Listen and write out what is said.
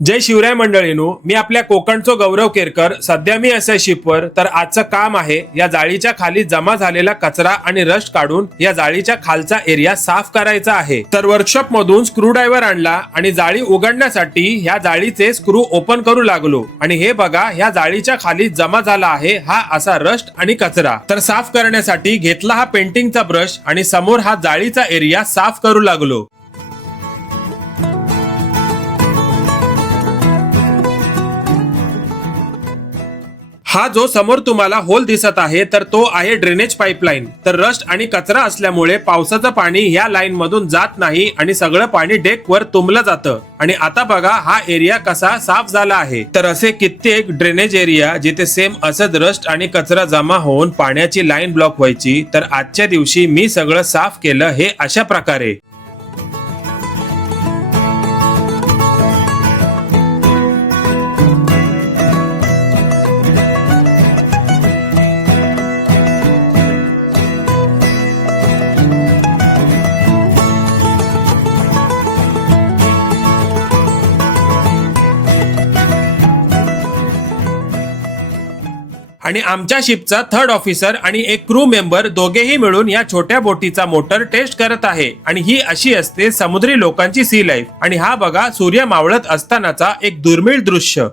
जय शिवराय मंडळीनो, मी आपल्या कोकणचो गौरव केरकर. सध्या मी असा शिपवर तर आजचं काम आहे या जाळीच्या खाली जमा झालेला कचरा आणि रस्ट काढून या जाळीच्या खालचा एरिया साफ करायचा आहे. तर वर्कशॉप मधून स्क्रू ड्रायव्हर आणला आणि जाळी उघडण्यासाठी ह्या जाळीचे स्क्रू ओपन करू लागलो. आणि हे बघा, ह्या जाळीच्या खाली जमा झाला आहे हा असा रस्ट आणि कचरा. तर साफ करण्यासाठी घेतला हा पेंटिंगचा ब्रश आणि समोर हा जाळीचा एरिया साफ करू लागलो. हा जो समोर तुम्हाला होल दिसत आहे तर तो आहे ड्रेनेज पाईपलाईन. तर रस्ट आणि कचरा असल्यामुळे पावसाचं पाणी या लाईन मधून जात नाही आणि सगळं पाणी डेक वर तुंबलं जातं. आणि आता बघा हा एरिया कसा साफ झाला आहे. तर असे कित्येक ड्रेनेज एरिया जिथे सेम असंच रस्ट आणि कचरा जमा होऊन पाण्याची लाईन ब्लॉक व्हायची, तर आजच्या दिवशी मी सगळं साफ केलं हे अशा प्रकारे. आणि आमच्या शिपचा थर्ड ऑफिसर आणि एक क्रू मेंबर दोघेही मिळून या छोट्या बोटीचा मोटर टेस्ट करत आहे. आणि ही अशी असते समुद्री लोकांची सी लाईफ. आणि हा बघा सूर्य मावळत असतानाचा एक दुर्मिळ दृश्य.